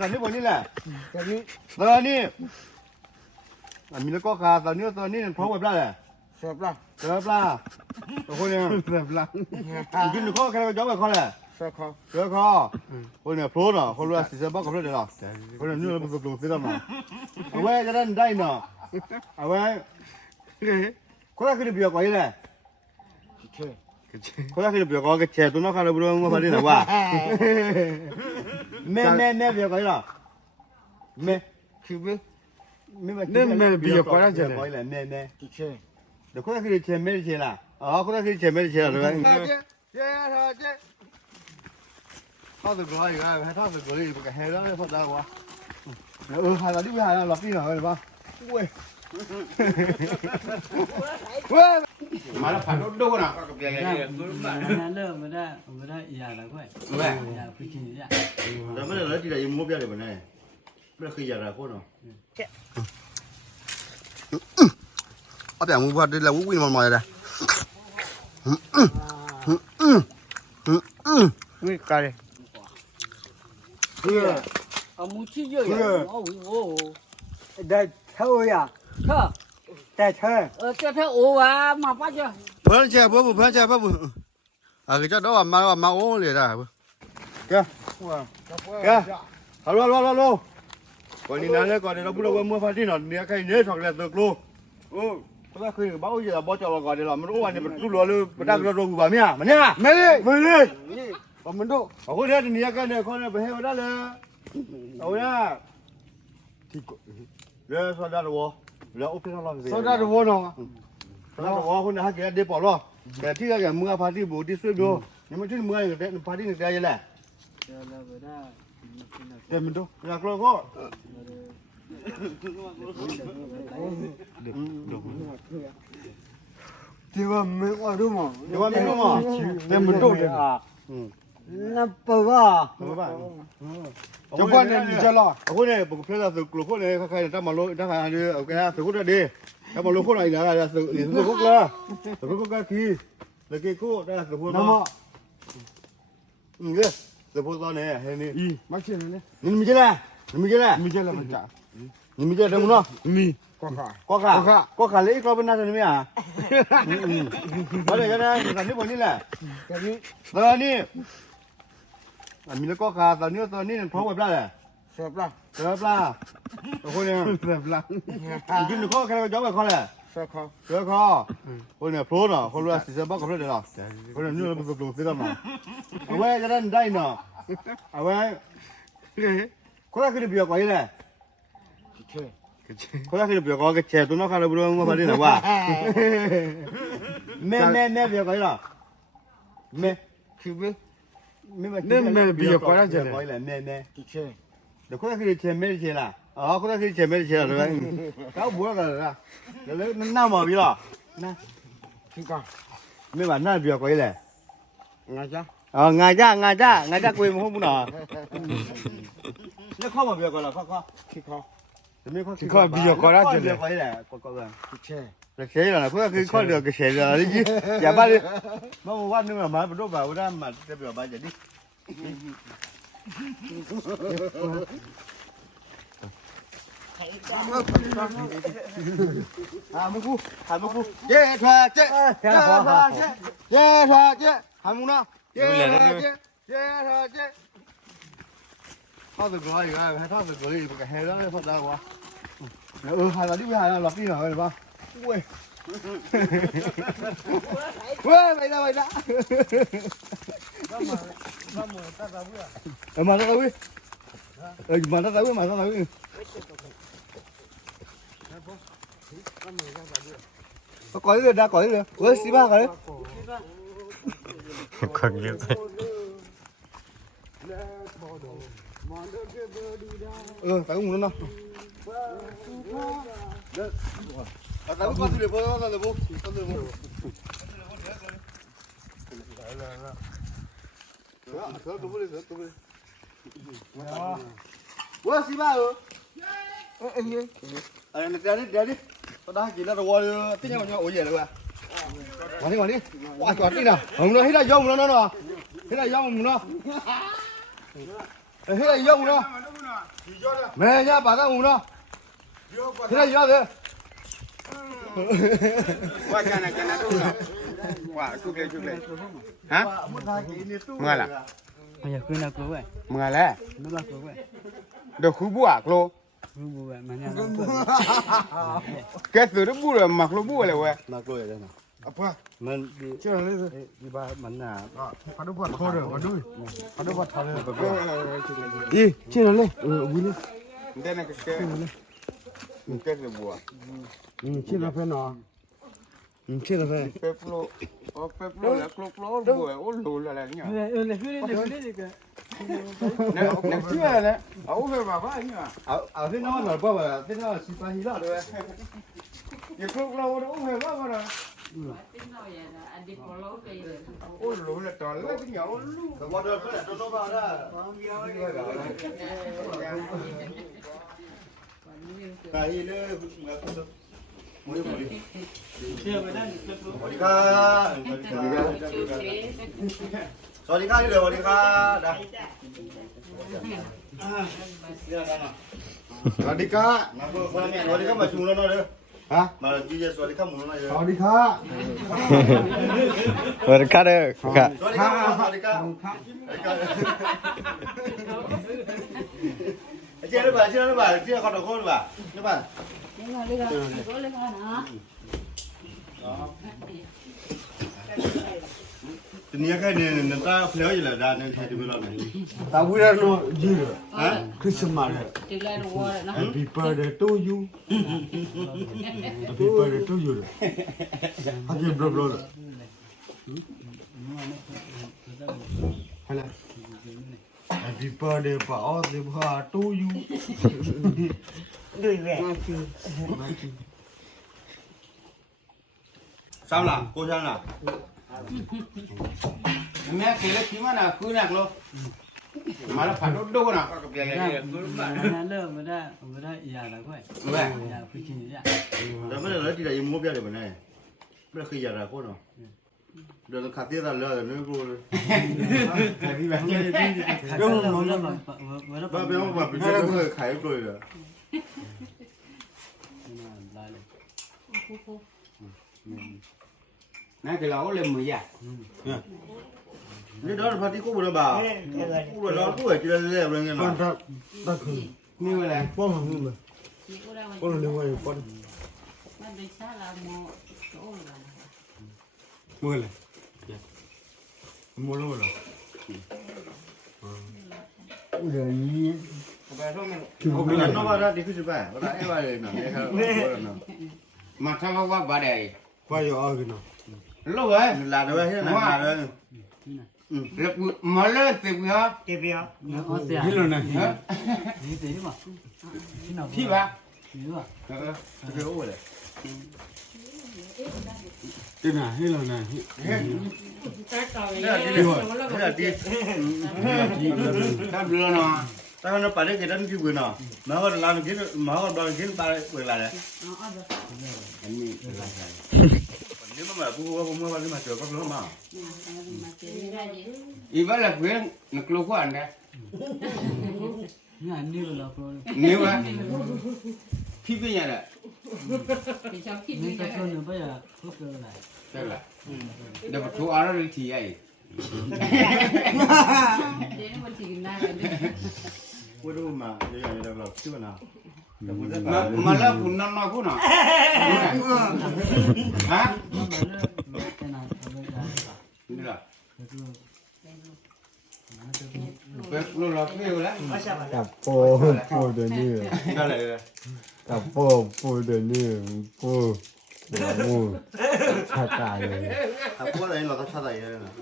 กันนี่บนนี่แหละตอนนี้มีแล้วก็ขาตอนนี้พร้อมกับได้แหละเสิร์ฟละตัวคนเนี่ยเสิร์ฟละกินข้อแค่เราย้อนไปข้อแหละเสิร์ฟข้อคนเนี่ยโผล่เนาะคนรู้สิเสิร์ฟบ้ากับเรื่องเดียวหรอคนเนี่ยนี่เราเป็นตัวสิ่งนั้นเอาไว้จะได้เนาะเอาไว้คนละคือเบียร์ก่อนนี่แหละคนละคือเบียร์ก่อนก็แช่ตัวน้องข้าวเราบุรุษมาพอดีนะว่าแม่เบียร์ก่อนนี่หรอแม่คือแม่เบียร์ก่อนแล้วจะแม่ เดี๋ยวคนละคือเชมไม่ได้เชล่ะคนละคือเชมไม่ได้เชล่ะด้วยท่าสุดร้อยอยู่แล้วท่าสุดร้อยอยู่กับเฮแล้วเลยพอได้วะหาเราดิหาเราหลับที่หน่อยเลยป่ะเว้ยมาแล้วผ่านรถดูนะก็เบียร์กันเนี่ยเริ่มไม่ได้อีกอย่างแล้วก็อย่าพิจิตรเนี่ยแต่ไม่ได้เลยที่ไหนยังมั่วเบียร์เลยแบบนี้ไม่ได้คืออย่างไรพวกเนาะเอาแต่มึงว่าได้แล้ววิ่งมาเลยวิ่งไกลเอามือชี้เยอะโอ้โหได้เท่า呀แต่เธอ这他我啊嘛把这不能吃不啊个叫多嘛我来的哥好了วันนี้นั่นเลยก่อนเดี๋ยวเราพูดว่าเมื่อฟ้าที่นอนเนี่ยใครเนี่ยสองแหล่ตึกลูกเพราะว่าคือบ้าอยู่แต่บ้าจอดก่อนเดี๋ยวเรามันรู้วันนี้มันรู้รัวเลยมันตั้งรถกูแบบเนี้ยมันเนี่ยไม่เลยผมมันดูเอาคนเดียวเนี่ยกันเนี่ยคนเนี่ยไปให้มาได้เลยเอาเนี่ยที่เรื่องสอดได้หรอแล้วอุปถัมภ์เราสอดได้หรอน้องสอดได้หรอคนเนี่ยฮักแกเดี๋ยวปล่อยแต่ที่ก็อย่างเมื่อฟ้าที่บูที่สุดดูนี่มันที่เมื่ออย่างเด็กฟ้าที่หนึ่งเดียวยังไงเดี๋ยวมันดูอยากรู้ก็ที่ว่าไม่ว่ารู้มั้งเดี๋ยวมันดูเลยนั่นปะว่าจะว่าเนี่ยมีจะรอคนเนี่ยผมเพื่อนเราสึกกลุ่มคนเนี่ยใครจะมาลุ้นถ้าใครจะเอาแกสึกคนดีถ้ามาลุ้นคนไหนเนี่ยสึกคนละสึกคนก็ขี้แล้วกี่คู่ได้สึกคนมาเนี่ยสึกคนตอนไหนเห็นนี่มาเชื่อเนี่ยนี่มีเจ้าละมีเจ้ามันจ้ะนี่มีเจ้าเดี๋ยวมึงเนาะมีก็ขาเลยอีกรอบเป็นน่าจะนี่อ่ะมาเลยกันนะกันที่บนนี่แหละตอนนี้มีแล้วก็ขาตอนนี้พร้อมกับได้แหละเสิร์ฟละตัวคนเนี่ยเสิร์ฟละกินข้อแค่เราย้อนไปข้อแหละเสิร์ฟข้อคนเนี่ยโผล่เนาะคนรู้สิเสิร์ฟบ้ากับเรื่องเดียวหรอคนเนี่ยนี่เราเป็นตัวสิ่งนั้นเอาไว้จะได้เนาะเอาไว้คนละคือเบียร์ก่อนนี่แหละคนละคือเบียร์ก่อนก็แช่ตัวน้องข้าวเราบุรุษมาพอดีนะว่าแม่เบียร์ก่อนนี่หรอแม่คือแม่เบียร์ก่อนแล้วจะเลยแม่เดี๋ยวคนละคือเชมไม่ได้เชล่ะคนละคือเชมไม่ได้เชล่ะด้วยเขาบัวกันเลยนะเดี๋ยวหน้าหมอพี่หรอนะคือก่อนไม่ว่าหน้าเบียร์ก่อนนี่แหละงาจ้างาจ้าคุยมันห้องบุญหรอแล้วข้อมาเบียร์ก่อนหรอข้อคือข้อข้อเบียร์ก่อนแล้วจะเลยก่อนนี่แหละก่อนเช่เช่แล้วนะเพื่อคือข้อเดียวก็เช่แล้วนี่อย่าบ้าเลยมาวันนึงมาเป็นรูปแบบว่ามาจะเบียร์บ้าจะดิมึงกูเจ๊ทว่าเจ๊หามึงเนาะเจ๊ท่าสุดร้อยอยู่แล้วท่าสุดร้อยอยู่กับเฮแล้วเลยพอได้วะหาเราดิหาเราหลับที่หน่อยเลยป่ะเว้ยไปละมาตาวิมาตาวิก่อนเลยได้ก่อนเลยสิบ้าก่อนเลยคนเยอะเลยtại cũng muốn đâu tại cũng con được vô con được vô ủa xí ba rồi ra đi tao đang chỉ là đồ tí nhau nhau ủa gì rồi qua đi qua đi nào không nó hết là dông nó hết là dông nó hết là dông nó 没家把咱捂了，现在要的。ว่ากันนะดูนะว่าชุบเลยฮะเมื่อล่ะ မရခွေးနာကိုပဲ เมื่อแล้ว မလာကိုပဲ เดี๋ยวคูบัวกลัว ဘူးဘူးပဲမညာတော့ แกตื่นบัวมักลัวบัวเลยเว้ย 那过来的呢？ อ่ะพ่อ มันเชื่อเลยที่บ้านมันน่ะ พอดูบัวทอดเลยพอดูบัวทอดเลย 咦，进来了，我呢？ เดี๋ยวนั่นแกตื่นบัว 进来分了，进来分。 เป๊ปโลแล้วกลัวบัวโอ้โหอะไรเนี่ย လေခွေးလေးက เนี่ยเชื่อเลยเอาไปบ้าเนี่ย 非常老爸爸，非常喜欢洗澡的呗。 อย่ากลัวเอาไปบ้าเลย โอ้โหเลยตอนแรกเนี่ยโอ้โห 我这不是多吧的，哎，那我有没有？ ကျေမတန်း สวัสดีครับสวัสดีครับสวัสดีครับสวัสดีครับได้สวัสดีครับมาเบอร์คนละแม่สวัสดีครับมาชูแล้วเนาะเด้อฮะมาจีเจสวัสดีครับหมูน้อยเด้อสวัสดีครับ เปิดคัดเด้อค่ะ สวัสดีครับสวัสดีครับเจ๊หรือเปล่าเจ๊หรือเปล่าเจ๊ขอตะโกนหรือเปล่าหรือเปล่าทีนี้แค่เนี่ยนั่นตาเพลียวอยู่แล้วด้านนึงแค่ที่ไม่รอดเลย ตาบุญโนจีฮะคริสต์มาส Happy birthday to you Happy birthday to you ฮักกี้บลอฮัลโหล Happy birthday ป้าอ๋อเดี๋ยวพา to you ซ้ำล่ะโคชันล่ะ แม่เกลือขี้มันอ่ะคือนักลูกมาแล้วผัดดูนะก็เปลี่ยน မ อย่างนี้ ညာတော့မရအရာလားခွဲအရာခွေးချင်းရ แต่ไม่ได้เลยที่ไหนยังมั่วเปี้ยเลยมันไงไม่ได้เคยอยากอะไรคนเนาะเดี๋ยวขาดเตี้ยตาเลือดเนื้อกูเลย พี่แบบ ဒီတော့လုံးလုံးဝရ บ้าเปี้ยมาเป็นเรื่องเลยขายกล้วยเลย လာလေ นั่นคือเราเลยมืออ่ะ นี่เดี๋ยวพาที่กูบุญบ่าวกูเลยเรากูเลยจีเลยเลยอะไรเงี้ย ปัน เนาะ ตะคือ นี่อะไร ป้องมือมั้ยป้องเลยว่าป้องมือเลยมือเลยเหรอเดี๋ยวนี้ ไปท่องมัน กูเป็นน้องว่าได้ที่คือไปว่าได้ไอ้ว่าเลยเนาะนี่ครับ มาทำว่าบ้าได้ ไปอยู่เอากันเนาะ ลูกเอ้ย ลาด้วยที่นั่นลาด้วย แล้วมาเลยติดเหรอ ဟောဆရာ ဒီလိုနဲ့ ဒီတေးမှာဒီနောက် พี่วะ ဒီက จะเป็นโอ้เลย ဒီနာဟဲ့လို့နဲ့ เนี่ยดีเนี่ยดี ถ้าเรือเนาะ แต่เขาเนี่ยไปได้กี่ด้านกี่วันเนาะมาก็ลาหนึ่งกินมาก็โดนกินไปเวลาเลย อันนี้ นี่มันแบบผู้ว่าผมว่าที่มาเจอก็เรื่องมา อีบ้าละเพื่อนนักลูกว่าอันเดีย ညာနေလို့ပြောတယ် นี่วะพี่เป็นยังไง ဒီကတော့နေပါရဟုတ်ကဲ့လား ใช่ละเดี๋ยวถูกอะไรทีไอ้ กูดูมาเดี๋ยวอย่างนี้เราชื่อมันนะแต่กูจะ มาแล้วคุณนอนมาคุณเนาะฮะ မမလည်းတနာတော့ရတယ် นี่ล่ะ ဒါဆို เป็นลูกเราเที่ยวแล้ว ตับโปเดี๋ยวนี้ ได้เลย ตับโปเดี๋ยวนี้โปเดี๋ยวมูชาตายเลย ถ้าพูดอะไรเราต้องชาติเลยนะ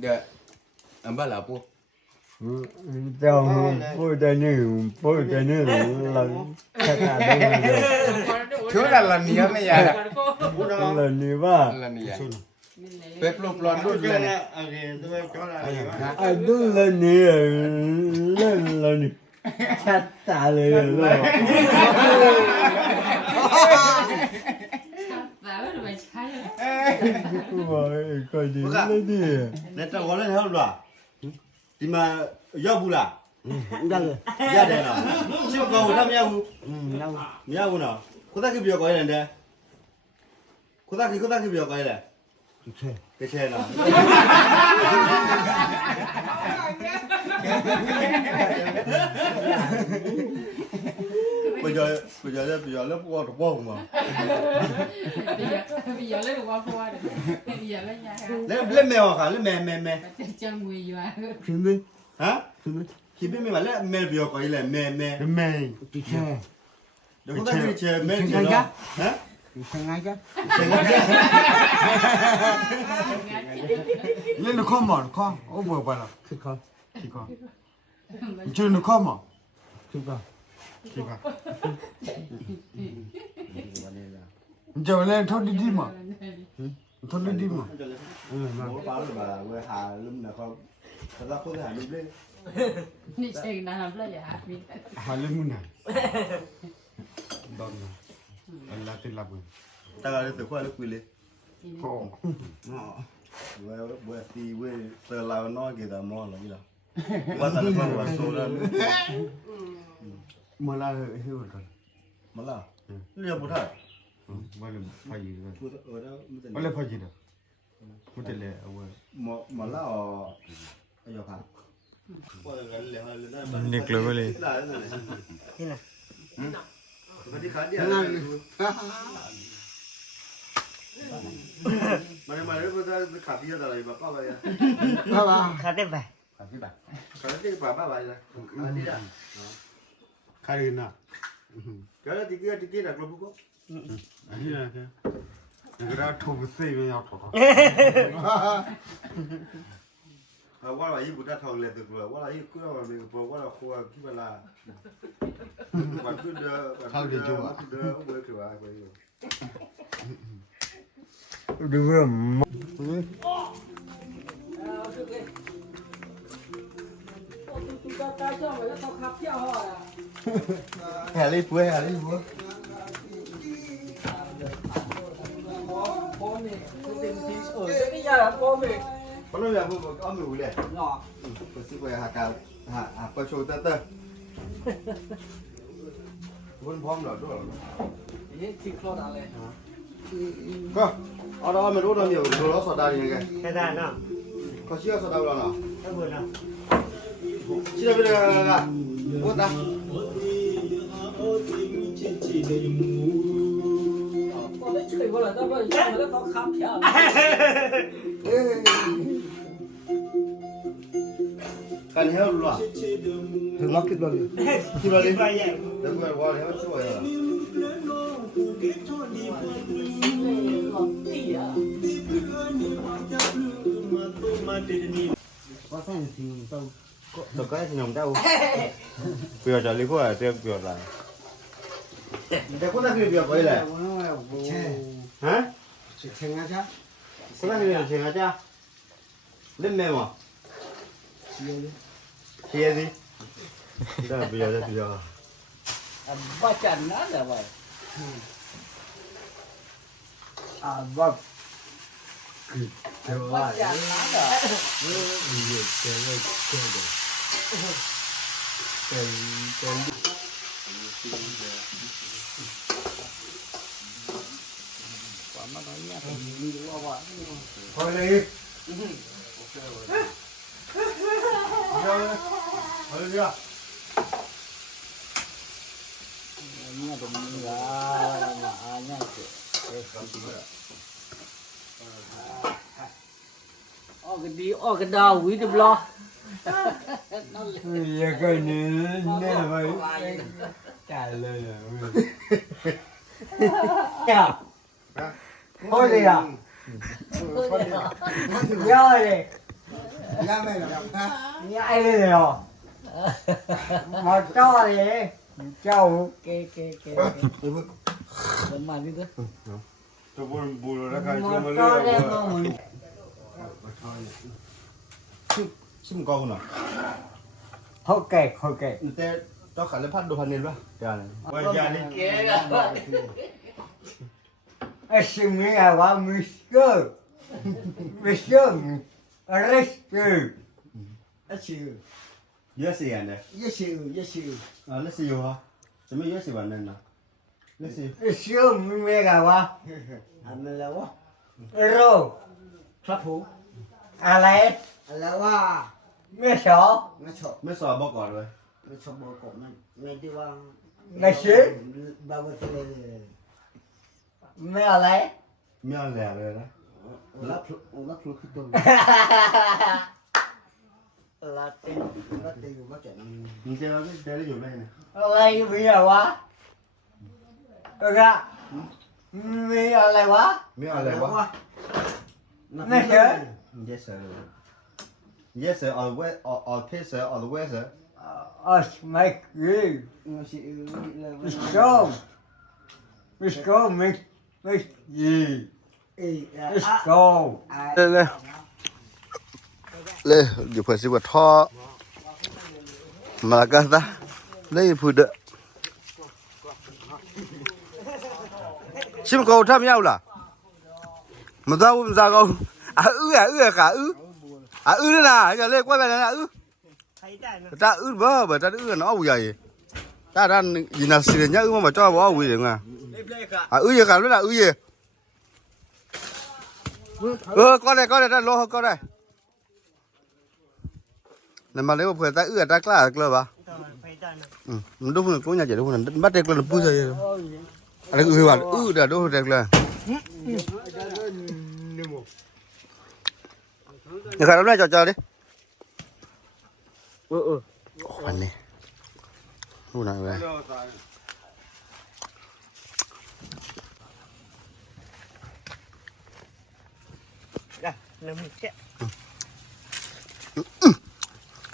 เดี๋ยวอันบ้าละปุ๊ เจ้าโปเดี๋ยวนี้เราชาตายเลย ช่วยละเนี่ยไม่ยาก เรานี่ว่า ละเนี่ยเป็นลูกหลานรุ่นเลยเนี่ย โอเคตัวก็ได้ ไอ้ดูเรานี่เรานี่ชาตายเลยเรา กูบอกก็ดีเลยดิ เนี่ยจะวันนี้เท่าไหร่ ဒီမှာရောက်ဘူးလား ရတယ် ရတယ်နော်ရှင်းကောင်းတော့မရဘူး နောက် မရဘူးနော်ကိုသားကပြောကောင်းတယ်ကိုသားကပြောကောင်းတယ် ဒီချေ ကဲချဲနော်不叫了，不光是光嘛。bây giờ lấy được qua qua được bây giờ lấy nhà lấy mèo hả? Lấy mè. chân mùi vào ရှင်မင်း Hả? ရှင်မင်း Khi biết mè mà lấy mè biểu có ý là mè. ဒီမေဒီချေ Được không ta đi chơi mè chơi đó. Hả? ဒီဆငါကြ Chơi ngã chơi. လင်းခေါမခေါအဘဘာလားခိခေါခိခေါကျင်းခေါမခိခေါခိခေါကျမလဲထော်ဒီမထော်ဒီမ Bố báo là bà quê Hà Lâm là không. Thật ra không thể Hà Lâm lên. đi chơi nào làm lấy hạt mình ဟာလမှုနာတော့အလာတိလာဘူး Ta là từ khoa nó quỳ lên. ဟော Bữa thì quê từ lao nói kìa ta mò là gì đâu. Qua ta là con quả số ra. မလာဟေဝတော့ Mà là. Nó giờ bố thật. ဘာလဲဖိုင်ရ Bố ở đó. ဘာလဲဖိုင်ရမတလေအဝဲ Mà là ở giờ phạt. Nick lo bale. Cái đi khá đi. Mà đấy bây giờ khá đi ra lại bà có vậy. ဘာဘာ Khá đi bà. Khá đi bà bà vậy rồi. Khá đi ra. ခါရီနာ Cái đó thì kia đặt luôn bố. အဟိရကငါထုတ်စေးရောက်တော့ Qua là bố ta thầu lệ được rồi. Qua là cứ là mình bố qua là khu kia mà là. Còn cứ đưa bữa kiểu ai vậy. ဒီဝမ Hè đi bữa. Có nói là bố có mù lệ. Có sức khỏe hạ cao hạ có show tơ. Vốn phom rồi đó. Có. Ở đó mình đốt nhiều đồ đó sọt đào như cái. cái đàn nào Có chiếc sọt đào nào nào. cái vườn nào Chiếc bây giờ là bố ta. Cần heo luôn à? thằng lắc cái lần Khi mà lên đừng quên qua heo chuối rồi. có sang thì tao Được cái thì nồng đâu. Biểu trả lý của tiêu biểu là. Để có ta khi biểu vậy là. Hả? chỉ thằng ngã cha Có ta khi biểu chuyện hả cha? Lên mềm à? Chia đi. Đó là bây giờ. ba chân nó là vậy à vâng cái ba chân nó là thôi đi Thôi đi à? cái đau quý được lo giờ cái này nè vậy trả lời chà thôi đi à nhớ đi Ra mày là nhai đi rồi mà cho đi cho cái mà đi thôi Tôi buồn ra cái mà chỗ mà cho lên. đi mà mình Xin con nào. ok Người ta cho khả năng phát đồ hành lên đó. Dạ này. Quay ra đi. xin nghĩ là quá Mr. Rescue Achieve. Yes, yeah. Yes, you. Let's see you, huh? Let me yes, one then. Let's see. It's you, mega wa. I'm a lover. Ro. Trouble. À lẽ. Là wa. Mẹ chó. Mẹ chó. Mới xóa bóc gọt rồi. Mẹ chó bò cổ mẹ đi vang. Mẹ xế. Bà vợ tê. Mẹ à lẽ. Mẹ lẻ rồi đó. Lắp luôn khi tôi. Là tiền bắt chuyện. Mình chơi cái đấy dùng đây này. Lại bây giờ quá. Ra. Mẹ à lẽ quá. Mẹ lẻ quá. Mẹ xế. Yes sir. Yes sir, or where or pay sir or the where sir. Mike, you. Let's go. Let's go, Mick. Let's go. Lên, điều phải xin vật thọ mà cái ta lấy phụ đỡ. Chim cầu tham nhau là mà tao không ra câu cả nữa nè, cái lên quay về là ta bơ bởi ta nó vậy ta đang gì nào xịt nhá mà cho bỏ quỳ được mà gì cả nữa là gì con này ta lo con này này mà nếu mà ta ta là ba đúng rồi có nhà chị đúng rồi bắt được là bui rồi anh bạn đã đúng được là người ta nói cho đi anh này lúc này về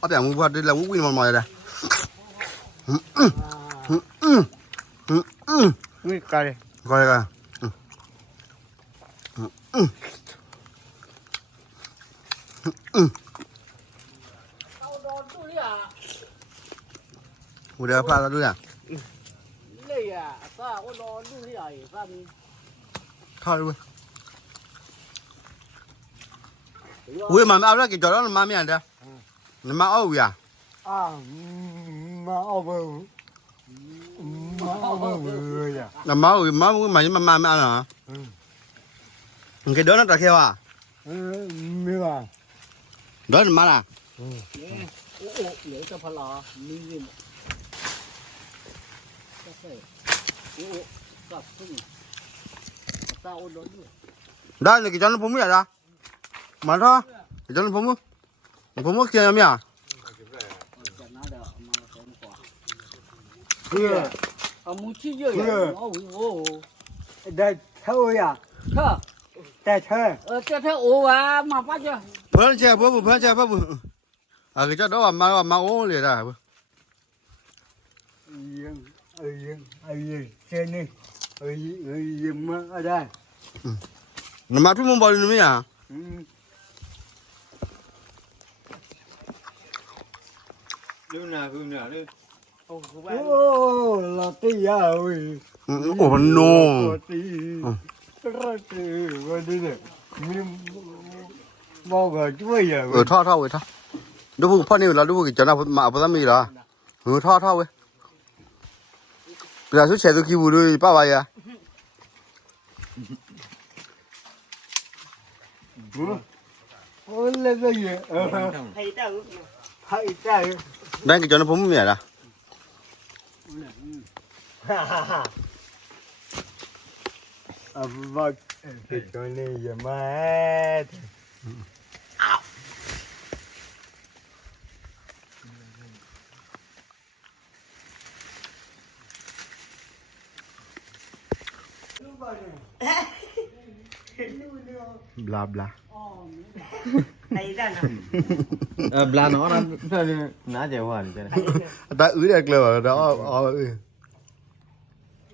ở đây mua đây là quốc quy mòn mỏi rồi Ngươi coi đi. coi coi udah apa dulu ya? Thôi luôn. Ui mà ao đó cái chỗ đó là ma miệng đó. Nó ma âu à? Ma over. Là ma âu ma hả? Cái đó nó là kheo à? Đó là ma à? Đó là cái cho nó phun mía ra. Mà thôi, cái cho nó phun mía kia mía. Đây thôi à? Đây thôi. Phơi che bữa à cái chỗ đó mà ố liền à. Trên đi. Ở đây. Nó mà phun bò lên mía à? Hương nào đi. Ô, là tí rồi. Ủa no. Rất đi nè. Bao giờ chuối rồi. Thôi rồi thôi. Đúng không? Phong này là đúng cái chỗ nào mà phải mì là. Thôi rồi. Bây giờ xuất xe tôi kêu đi ba bài à. Ôi lên cái gì? Hay trời. Đang cái chỗ nó phun mía à? Vâng, cái chỗ này giờ mát. Bla bla. Bla nó nã chèo hoàn cái này. Ta được rồi đó.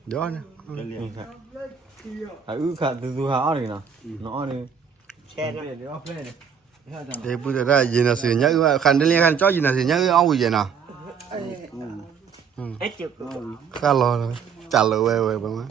Đó nè. Khả từ háo này nè. Nó đi. Thì bây giờ ra gì là sự nhớ khăn đến khăn cho gì là sự nhớ áo gì nè. Khá lo rồi. Trả lời về bằng